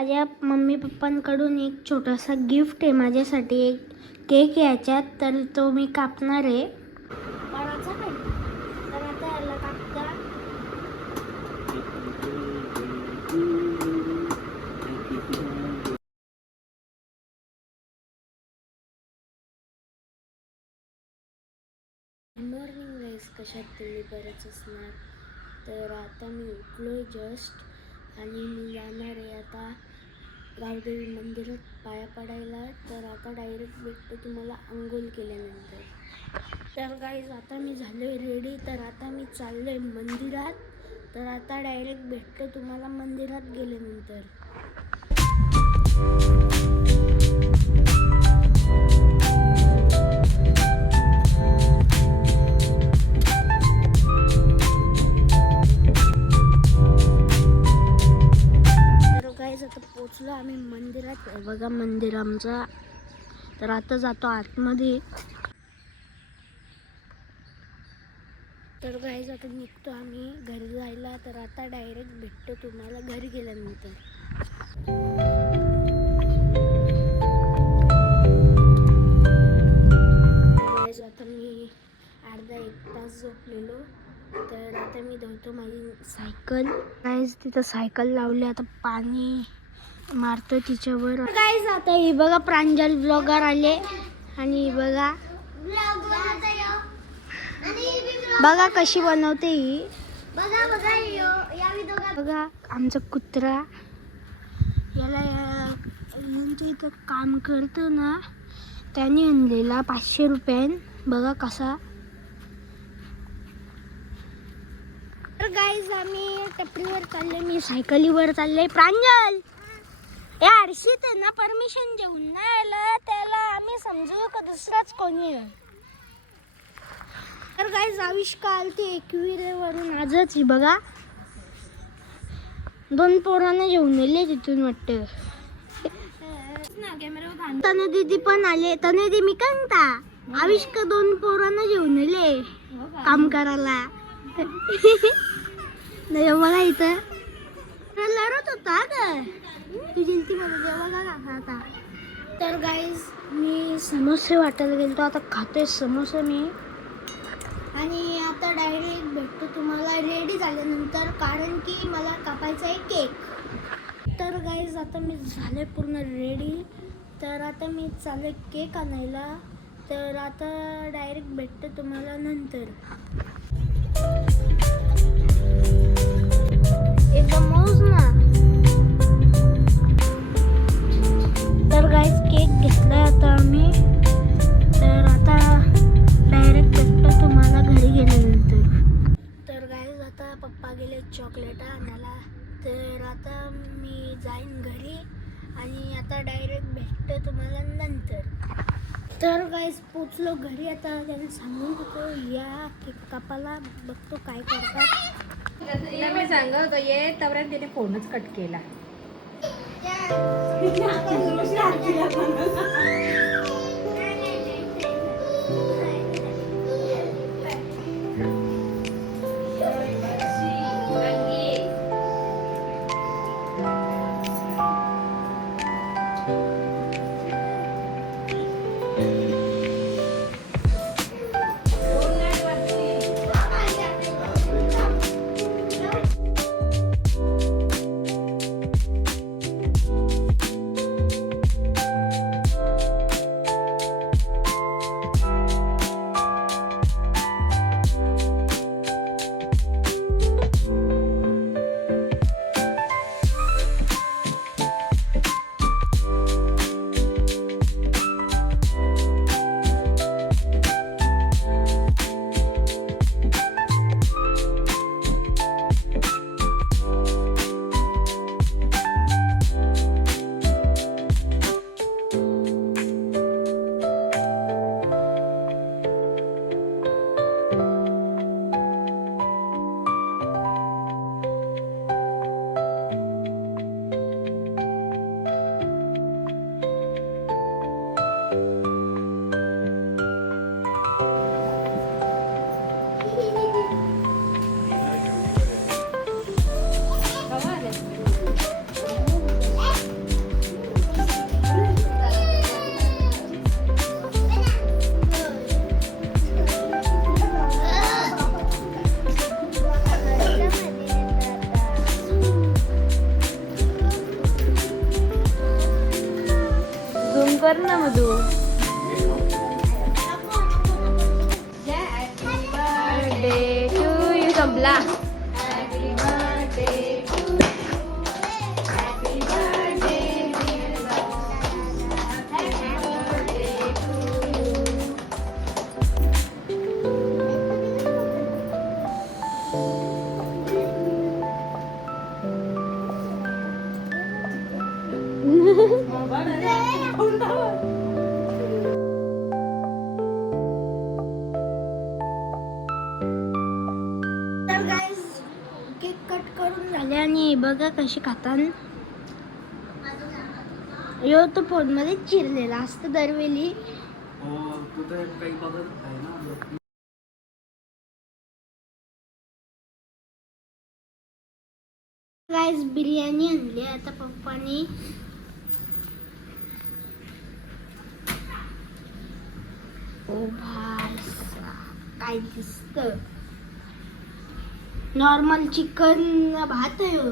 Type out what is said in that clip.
माझ्या मम्मी पप्पांकडून एक छोटासा गिफ्ट आहे माझ्यासाठी, एक केक याच्यात, तर तो मी कापणार आहे. तर आता याला कापता. मॉर्निंग गाईस, कशात तुम्ही बरंच असणार. तर आता मी उठलोय जस्ट आणि मी जाणार आहे आता गावदेवी मंदिरात पाया पडायला. तर आता डायरेक्ट भेटतो तुम्हाला अंघोळ केल्यानंतर. तर गाईज आता मी झालोय रेडी, तर आता मी चाललोय मंदिरात. तर आता डायरेक्ट भेटतो तुम्हाला मंदिरात गेल्यानंतर. आता पोचलो आम्ही मंदिरात. बघा मंदिर आमचा. तर आता जातो आतमध्ये. तर गाईज आता निघतो आम्ही घरी जायला. तर आता डायरेक्ट भेटतो तुम्हाला घरी गेल्यानंतर. गाईज आता मी अर्धा एक तास झोपलेलो. तर आता मी धुतो माझी सायकल. गाईज तिथं सायकल लावली, आता पाणी मारतो तिच्यावर. गाईज आता ही बघा प्रांजल ब्लॉगर आले आणि बघा बघा कशी बनवते ही. बघा आमचा कुत्रा, याला यांच्या इथं काम करतो ना, त्याने आणलेला 500 रुपयान. बघा कसा. तर गाईज आम्ही टपरीवर चालले, मी सायकलीवर चालले. प्रांजल या हर्षित आहे ना, परमिशन देऊन नाही आलं, त्याला आम्ही समजू का दुसराच कोणी आहे. तर गाईज आविष्कार आलती 21 वरून आजच. ही बघा 2 पोरांना घेऊन नेले तिथून वाटतं. तनु दीदी पण आले. तनु दीदी मी कंता आविष्कार 2 पोरांना घेऊन नेले काम करायला. नाही बघा इथं लढत होता ग तुझी ती मला बघा आता. तर गाईज मी समोसे वाटायला गेलो, आता खातोय समोसे मी. आणि आता डायरेक्ट भेटतो तुम्हाला रेडी झाल्यानंतर, कारण की मला कापायचा आहे केक. तर गाईज आता मी झाले पूर्ण रेडी. तर आता मी चालले केक आणायला. तर आता डायरेक्ट भेटतो तुम्हाला नंतर. एकदम मौज ना. तर गाईज केक घेतलाय आता आम्ही. तर आता डायरेक्ट भेटतो तुम्हाला घरी गेल्यानंतर. तर गाईज आता पप्पा गेले चॉकलेट आणायला. तर आता मी जाईन घरी आणि आता डायरेक्ट भेटतो तुम्हाला नंतर. तर गाईज पोचलो घरी. आता त्यांनी सांगून होतो या केक कापायला, बघतो काय करतात. मी सांगत होतो ये, तवऱ्यात तिने फोनच कट केला. कर ना मधू. बर्थडे टू यू संपला. तर गाईज केक कट करून झाले आणि बघा कशी खाताना. यो तो फोन मध्ये चिरलेला असतं दरवेळी. तू तर काही बघत आहे ना. गाईज बिर्याणी आणली आता पप्पानी. ओ भाई काय दिसत. नॉर्मल चिकन भात आहे हो.